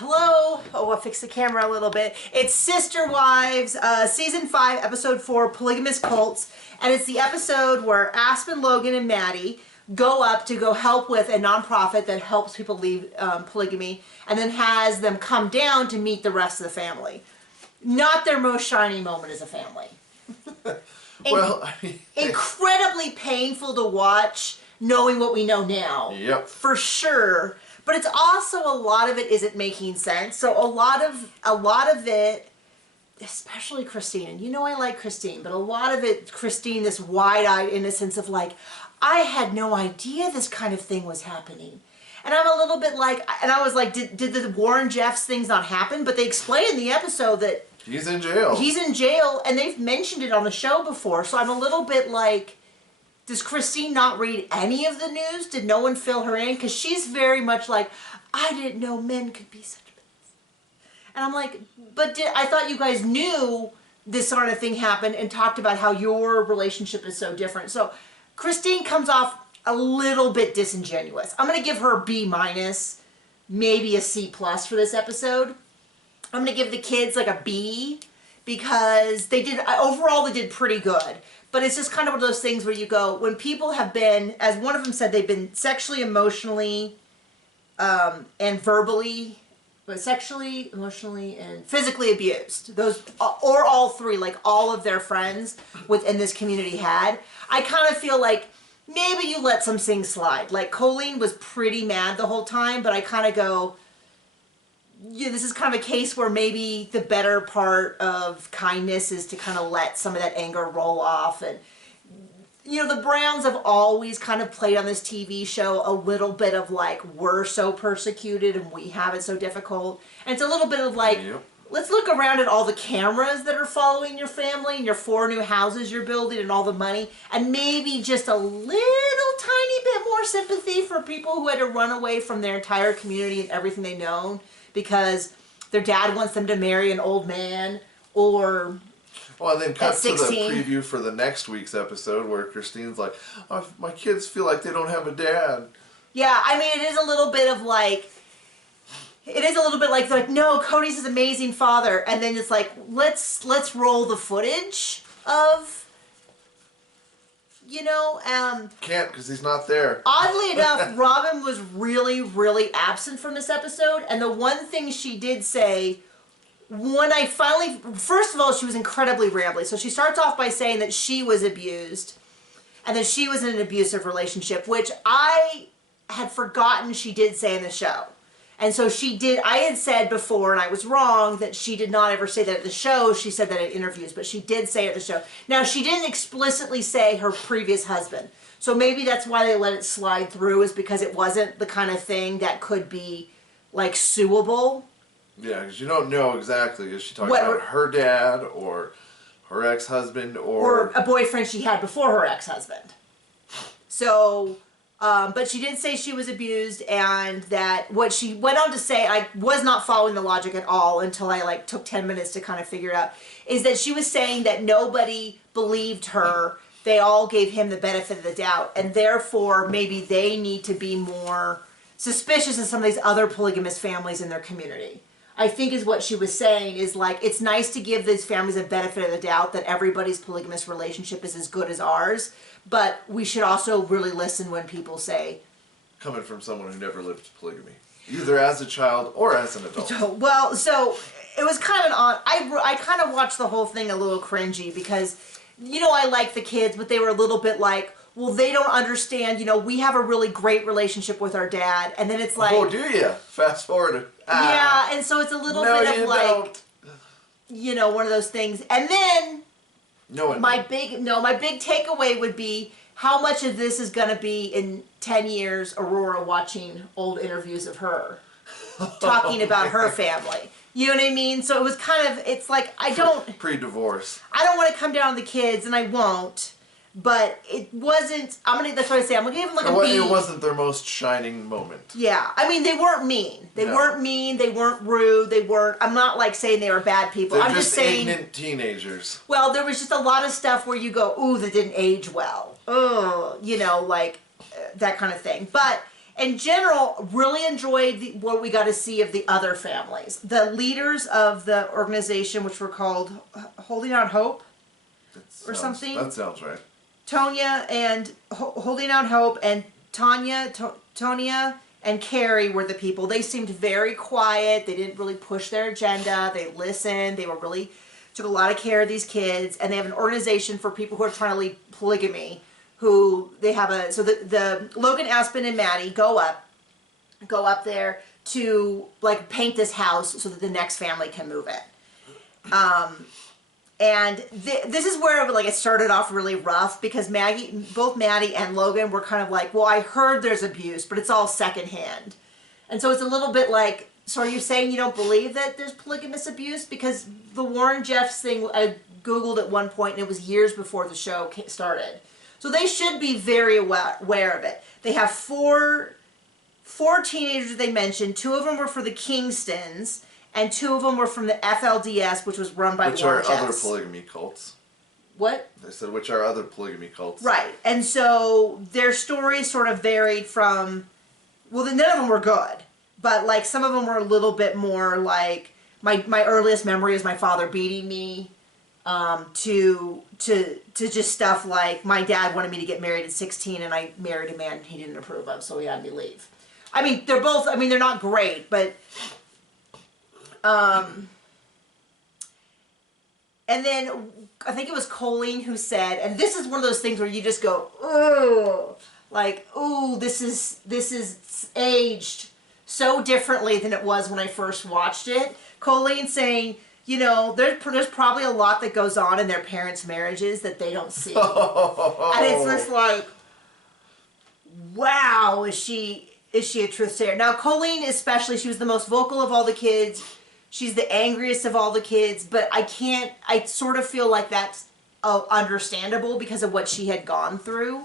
Hello. Oh, I'll fix the camera a little bit. It's Sister Wives, Season 5, Episode 4, Polygamist Cults. And it's the episode where Aspen, Logan, and Maddie go up to go help with a nonprofit that helps people leave polygamy, and then has them come down to meet the rest of the family. Not their most shining moment as a family. Well, I mean, incredibly painful to watch, knowing what we know now. Yep. For sure. But it's also, a lot of it isn't making sense. So a lot of it, especially Christine, and you know I like Christine, but a lot of it, Christine, this wide-eyed innocence of like, I had no idea this kind of thing was happening. And I'm a little bit like, and I was like, did the Warren Jeffs things not happen? But they explain in the episode that he's in jail. He's in jail, and they've mentioned it on the show before. So I'm a little bit like, does Christine not read any of the news? Did no one fill her in? Because she's very much like, I didn't know men could be such bits. And I'm like, but I thought you guys knew this sort of thing happened and talked about how your relationship is so different. So Christine comes off a little bit disingenuous. I'm going to give her a B-, maybe a C+ for this episode. I'm going to give the kids like a B, because they did, overall they did pretty good. But it's just kind of one of those things where you go, when people have been, as one of them said, they've been sexually, emotionally, and verbally, but sexually, emotionally, and physically abused. Those, or all three, like all of their friends within this community had. I kind of feel like maybe you let some things slide. Like Colleen was pretty mad the whole time, but I kind of go, yeah, this is kind of a case where maybe the better part of kindness is to kind of let some of that anger roll off. And, you know, the Browns have always kind of played on this TV show a little bit of like, we're so persecuted and we have it so difficult. And it's a little bit of like, yep, let's look around at all the cameras that are following your family and your 4 new houses you're building and all the money, and maybe just a little tiny bit more sympathy for people who had to run away from their entire community and everything they know, because their dad wants them to marry an old man, or well, and then cut to the preview for the next week's episode where Christine's like, oh, my kids feel like they don't have a dad. Yeah, I mean, it is a little bit of like, it is a little bit like no, Cody's his amazing father, and then it's like, let's roll the footage of, you know, can't, because he's not there. Oddly enough, Robyn was really, really absent from this episode, and the one thing she did say, when I finally, first of all, she was incredibly rambly. So she starts off by saying that she was abused, and that she was in an abusive relationship, which I had forgotten she did say in the show. And so she did, I had said before, and I was wrong, that she did not ever say that at the show. She said that in interviews, but she did say it at the show. Now, she didn't explicitly say her previous husband. So maybe that's why they let it slide through, is because it wasn't the kind of thing that could be, like, suable. Yeah, because you don't know exactly. Is she talking about her dad, or her ex-husband, or a boyfriend she had before her ex-husband. So, but she did say she was abused, and that what she went on to say, I was not following the logic at all until I like took 10 minutes to kind of figure it out, is that she was saying that nobody believed her. They all gave him the benefit of the doubt, and therefore maybe they need to be more suspicious of some of these other polygamous families in their community. I think is what she was saying, is like, it's nice to give these families a benefit of the doubt that everybody's polygamous relationship is as good as ours, but we should also really listen when people say, coming from someone who never lived polygamy, either as a child or as an adult. Well, so it was kind of an odd, I kind of watched the whole thing a little cringy, because, you know, I like the kids, but they were a little bit like, well, they don't understand, you know, we have a really great relationship with our dad, and then it's like, oh, do you? Fast forward. Yeah, and so it's a little bit of like, you know, one of those things. And then my big takeaway would be how much of this is going to be in 10 years Aurora watching old interviews of her talking about her family. You know what I mean? So it was kind of, it's like, I don't pre-divorce. I don't want to come down on the kids, and I won't. But it wasn't, that's what I say, I'm going to give them like a B. It wasn't their most shining moment. Yeah. I mean, they weren't mean. They weren't mean, they weren't rude, I'm not like saying they were bad people. I'm just saying. Ignorant teenagers. Well, there was just a lot of stuff where you go, ooh, that didn't age well. Oh, you know, like that kind of thing. But in general, really enjoyed what we got to see of the other families. The leaders of the organization, which were called Holding Out Hope or something. That sounds right. Tonya and Holding Out Hope and Tonya and Carrie were the people. They seemed very quiet. They didn't really push their agenda. They listened. They were really took a lot of care of these kids. And they have an organization for people who are trying to leave polygamy. Who they have the Logan, Aspen, and Maddie go up there to like paint this house so that the next family can move in. And this is where like it started off really rough because both Maddie and Logan were kind of like, well, I heard there's abuse, but it's all secondhand. And so it's a little bit like, so are you saying you don't believe that there's polygamous abuse? Because the Warren Jeffs thing, I Googled at one point and it was years before the show started. So they should be very aware of it. They have four teenagers they mentioned. 2 of them were for the Kingstons, and 2 of them were from the FLDS, which was run by Warren Jeffs. Which are other polygamy cults. What? They said, which are other polygamy cults. Right. And so their stories sort of varied from, well, none of them were good. But, like, some of them were a little bit more like, my earliest memory is my father beating me. To just stuff like my dad wanted me to get married at 16 and I married a man he didn't approve of, so he had me leave. I mean, they're not great, but, and then I think it was Colleen who said, and this is one of those things where you just go, ooh, like, ooh, this is aged so differently than it was when I first watched it. Colleen saying, you know, there's probably a lot that goes on in their parents' marriages that they don't see. And it's just like, wow, is she a truth sayer? Now, Colleen especially, she was the most vocal of all the kids. She's the angriest of all the kids, but I sort of feel like that's understandable because of what she had gone through.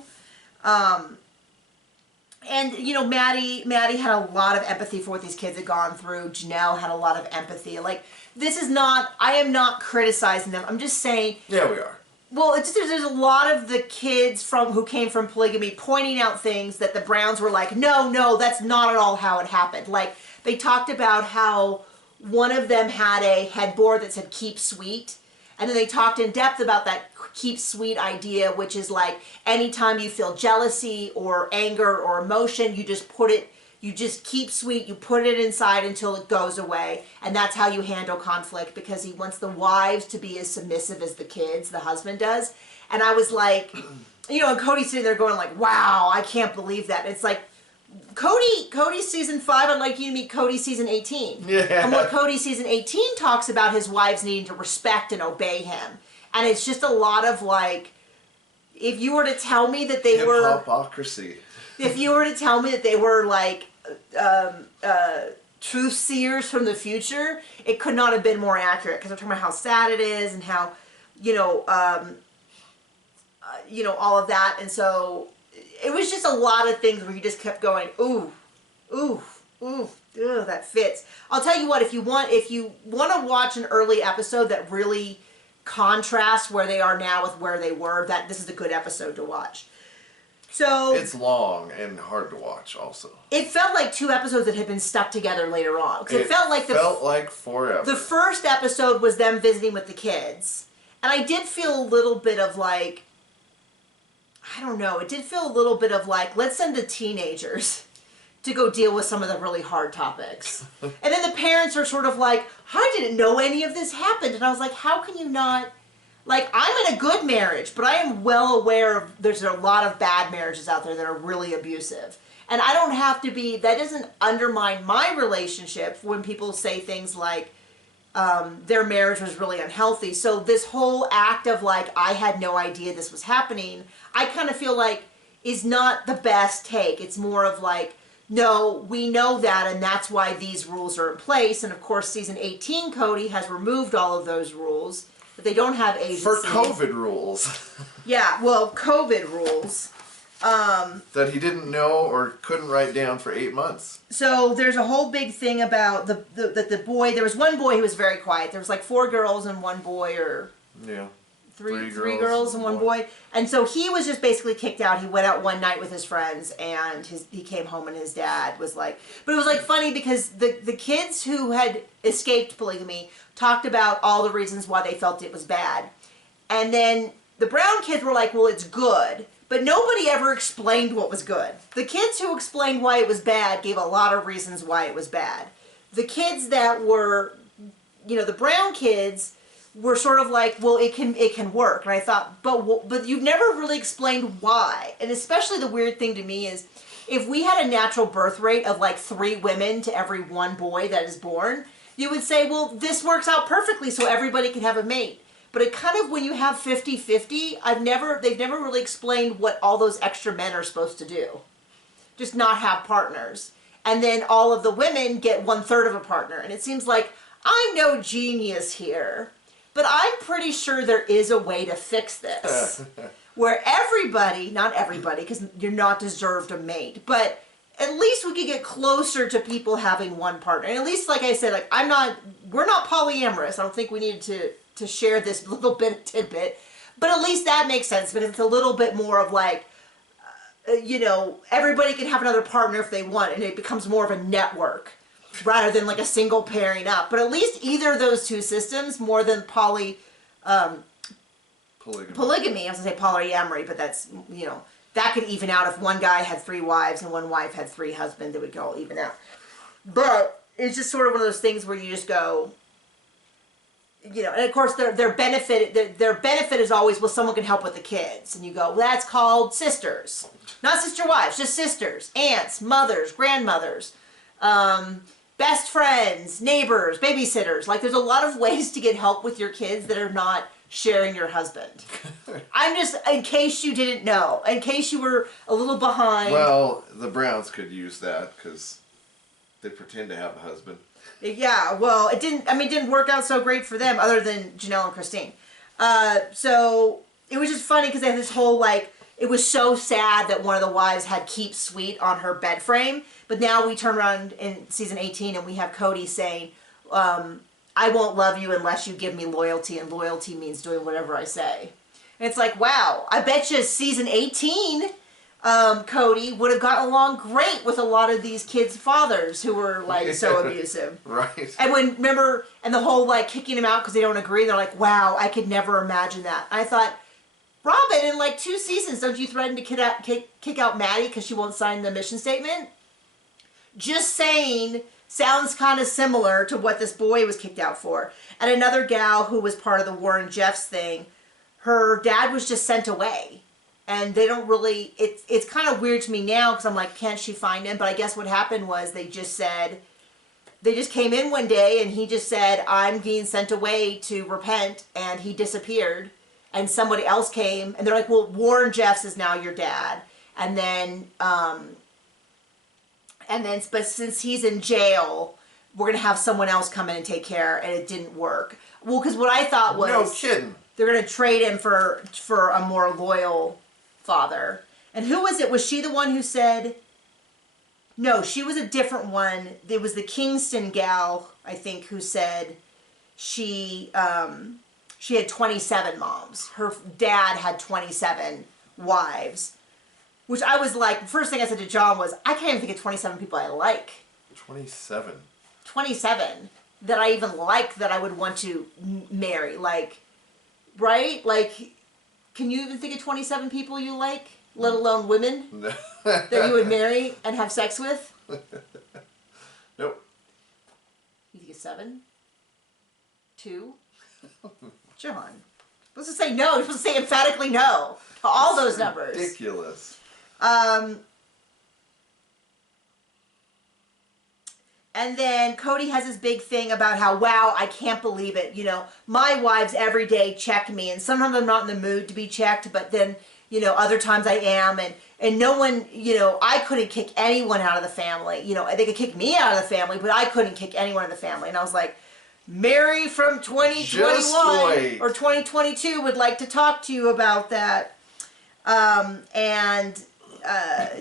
And, you know, Maddie had a lot of empathy for what these kids had gone through. Janelle had a lot of empathy. Like, I am not criticizing them. I'm just saying. Yeah, we are. Well, it's just, there's a lot of the kids who came from polygamy pointing out things that the Browns were like, no, that's not at all how it happened. Like, they talked about how one of them had a headboard that said keep sweet. And then they talked in depth about that keep sweet idea, which is like anytime you feel jealousy or anger or emotion, you just keep sweet, you put it inside until it goes away. And that's how you handle conflict, because he wants the wives to be as submissive as the kids, the husband does. And I was like, you know, and Cody's sitting there going like, wow, I can't believe that. And it's like, Cody's season 5, I'd like you to meet Cody season 18. Yeah. And what Cody season 18 talks about his wives needing to respect and obey him. And it's just a lot of like, if you were to tell me that they were... Hypocrisy. If you were to tell me that they were like truth seers from the future, it could not have been more accurate. Because I'm talking about how sad it is and how, all of that. And so it was just a lot of things where you just kept going, ooh, that fits. I'll tell you what, if you want to watch an early episode that really contrasts where they are now with where they were, this is a good episode to watch. So it's long and hard to watch also. It felt like 2 episodes that had been stuck together later on. It felt like forever. The first episode was them visiting with the kids. And I did feel a little bit of like, I don't know, it did feel a little bit of like, let's send the teenagers to go deal with some of the really hard topics. And then the parents are sort of like, I didn't know any of this happened. And I was like, how can you not? Like, I'm in a good marriage, but I am well aware of there's a lot of bad marriages out there that are really abusive. And I don't have to be, that doesn't undermine my relationship when people say things like their marriage was really unhealthy. So this whole act of like, I had no idea this was happening, I kind of feel like is not the best take. It's more of like, no, we know that, and that's why these rules are in place. And of course, season 18, Cody has removed all of those rules, but they don't have agency. For COVID rules. Yeah, well, COVID rules. That he didn't know or couldn't write down for 8 months. So there's a whole big thing about the boy. There was one boy who was very quiet. There was like 4 girls and 1 boy, or yeah, three girls and one boy. And so he was just basically kicked out. He went out one night with his friends, and he came home, and his dad was like, but it was like funny because the kids who had escaped polygamy talked about all the reasons why they felt it was bad. And then the brown kids were like, well, it's good. But nobody ever explained what was good. The kids who explained why it was bad gave a lot of reasons why it was bad. The kids that were, the brown kids were sort of like, well, it can work. And I thought, but you've never really explained why. And especially the weird thing to me is, if we had a natural birth rate of like 3 women to every 1 boy that is born, you would say, well, this works out perfectly so everybody can have a mate. But it kind of, when you have 50-50, they've never really explained what all those extra men are supposed to do. Just not have partners. And then all of the women get 1/3 of a partner. And it seems like, I'm no genius here, but I'm pretty sure there is a way to fix this. Where everybody, not everybody, because you're not deserved a mate, but at least we could get closer to people having one partner. And at least, like I said, like we're not polyamorous. I don't think we needed to share this little bit of tidbit, but at least that makes sense because it's a little bit more of like, everybody can have another partner if they want, and it becomes more of a network rather than like a single pairing up. But at least either of those two systems, more than polygamy. I was gonna say polyamory, but that's, that could even out if one guy had 3 wives and one wife had 3 husbands, it would all even out. But it's just sort of one of those things where you just go, and of course their benefit is always, well, someone can help with the kids, and you go, well, that's called sisters, not sister wives, just sisters, aunts, mothers, grandmothers, best friends, neighbors, babysitters. Like, there's a lot of ways to get help with your kids that are not sharing your husband. I'm just, in case you didn't know, in case you were a little behind. Well, the Browns could use that because they pretend to have a husband. Yeah, well, it didn't work out so great for them, other than Janelle and Christine. So it was just funny because they had this whole, like, it was so sad that one of the wives had Keep Sweet on her bed frame, but now we turn around in season 18 and we have Cody saying, I won't love you unless you give me loyalty, and loyalty means doing whatever I say. And it's like, wow, I bet you season 18, Cody would have gotten along great with a lot of these kids' fathers who were like so abusive. Right. And remember, and the whole like kicking him out because they don't agree, they're like, wow, I could never imagine that. And I thought, Robyn, in like 2 seasons, don't you threaten to kick out Maddie because she won't sign the mission statement? Just saying, sounds kind of similar to what this boy was kicked out for. And another gal who was part of the Warren Jeffs thing, her dad was just sent away. And they don't really, it's kind of weird to me now because I'm like, can't she find him? But I guess what happened was they just came in one day and he just said, I'm being sent away to repent, and he disappeared. And somebody else came and they're like, well, Warren Jeffs is now your dad. And then, but since he's in jail, we're going to have someone else come in and take care, and it didn't work. Well, because what I thought was, no kidding, they're going to trade him for a more loyal father. And who was it? Was she the one who said, no, she was a different one. It was the Kingston gal, I think, who said she had 27 moms. Her dad had 27 wives. Which I was like, first thing I said to John was, I can't even think of 27 people I like. 27? 27 that I even like, that I would want to marry. Like, right? Like, can you even think of 27 people you like? Let alone women that you would marry and have sex with? Nope. You think it's 7? 2? John. Supposed to say no. You're supposed to say emphatically no to all those numbers. Ridiculous. And then Cody has this big thing about how, wow, I can't believe it. My wives every day check me, and sometimes I'm not in the mood to be checked, but then, other times I am. And no one, I couldn't kick anyone out of the family. They could kick me out of the family, but I couldn't kick anyone in the family. And I was like, Mary from 2021 or 2022 would like to talk to you about that.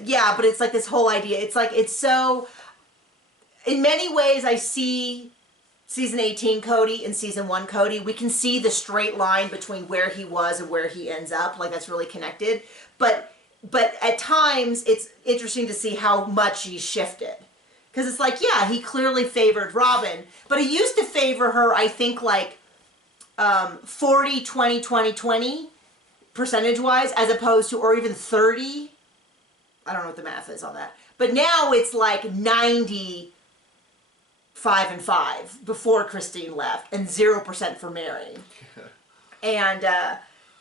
Yeah, but it's like this whole idea. It's like, it's so, in many ways I see season 18 Cody and season 1 Cody, we can see the straight line between where he was and where he ends up. Like, that's really connected. But at times, it's interesting to see how much he shifted. Because it's like, yeah, he clearly favored Robyn, but he used to favor her, I think, like 40, 20, 20, 20 percentage-wise, as opposed to, or even 30. I don't know what the math is on that. But now it's like 90, 5 and 5 before Christine left, and 0% for Mary. And,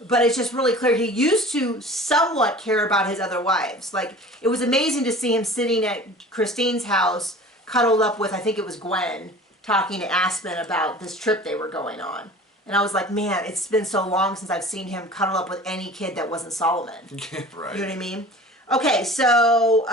but it's just really clear he used to somewhat care about his other wives. Like, it was amazing to see him sitting at Christine's house, cuddled up with, I think it was Gwen, talking to Aspen about this trip they were going on. And I was like, man, it's been so long since I've seen him cuddle up with any kid that wasn't Solomon. Right. You know what I mean? Okay, so,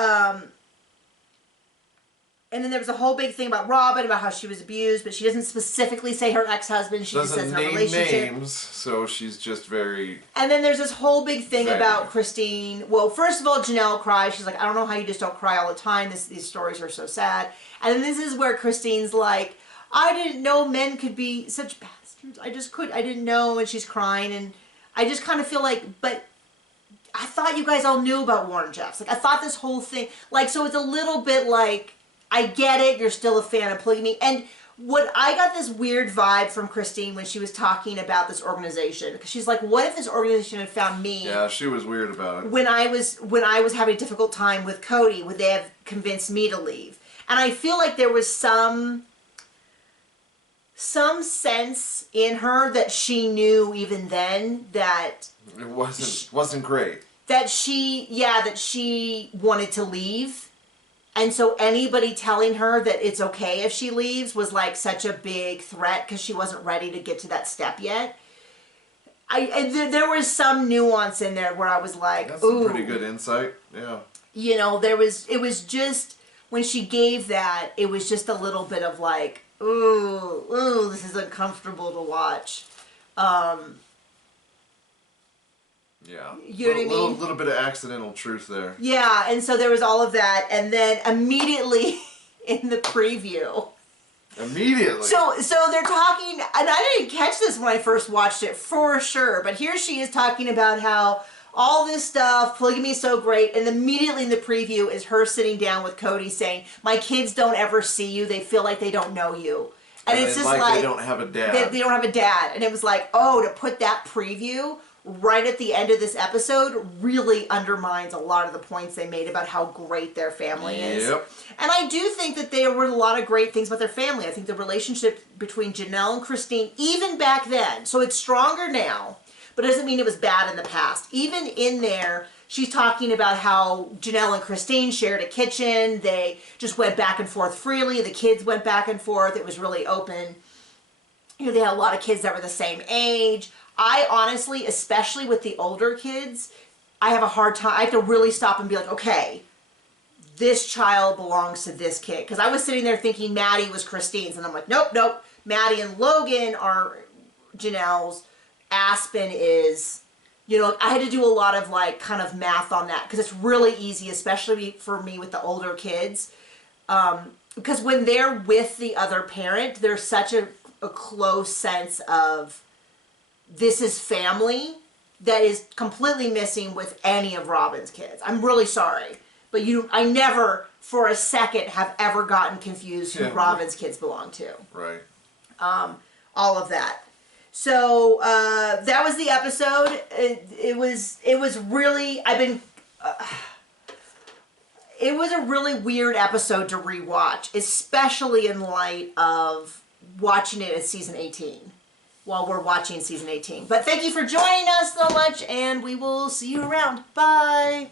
and then there was a whole big thing about Robyn, about how she was abused, but she doesn't specifically say her ex-husband. She just says her relationship. Names, so she's just very... And then there's this whole big thing about Christine. Well, first of all, Janelle cries. She's like, I don't know how you just don't cry all the time. These stories are so sad. And then this is where Christine's like, I didn't know men could be such bastards. I didn't know. And she's crying. And I just kind of feel like, but I thought you guys all knew about Warren Jeffs. Like, I thought this whole thing, like, so it's a little bit like, I get it, you're still a fan of polygamy. And what I got this weird vibe from Christine when she was talking about this organization, because she's like, what if this organization had found me? Yeah, she was weird about it. When I was having a difficult time with Cody, would they have convinced me to leave? And I feel like there was some sense in her that she knew even then that it wasn't great. That she wanted to leave. And so anybody telling her that it's okay if she leaves was like such a big threat because she wasn't ready to get to that step yet. There was some nuance in there where I was like, that's ooh. Some pretty good insight, yeah. You know, it was just, when she gave that, it was just a little bit of like, ooh, this is uncomfortable to watch. Yeah. You know what I mean? A little bit of accidental truth there. Yeah, and so there was all of that, and then immediately in the preview. Immediately. So they're talking, and I didn't catch this when I first watched it for sure, but here she is talking about how all this stuff, polygamy is so great, and immediately in the preview is her sitting down with Cody saying, my kids don't ever see you, they feel like they don't know you. And it's just like they don't have a dad. They don't have a dad. And it was like, oh, to put that preview right at the end of this episode really undermines a lot of the points they made about how great their family is. Yep. And I do think that there were a lot of great things about their family. I think the relationship between Janelle and Christine, even back then, so it's stronger now, but it doesn't mean it was bad in the past. Even in there, she's talking about how Janelle and Christine shared a kitchen. They just went back and forth freely. The kids went back and forth. It was really open. You know, they had a lot of kids that were the same age. I honestly, especially with the older kids, I have a hard time. I have to really stop and be like, okay, this child belongs to this kid. Because I was sitting there thinking Maddie was Christine's. And I'm like, nope. Maddie and Logan are Janelle's. Aspen is, you know, I had to do a lot of like kind of math on that. Because it's really easy, especially for me with the older kids. Because when they're with the other parent, there's such a close sense of this is family that is completely missing with any of Robyn's kids. I'm really sorry, but I never for a second have ever gotten confused who Robyn's kids belong to. Right. All of that. So that was the episode. It was really, it was a really weird episode to rewatch, especially in light of watching it as season 18. While we're watching season 18. But thank you for joining us so much, and we will see you around. Bye!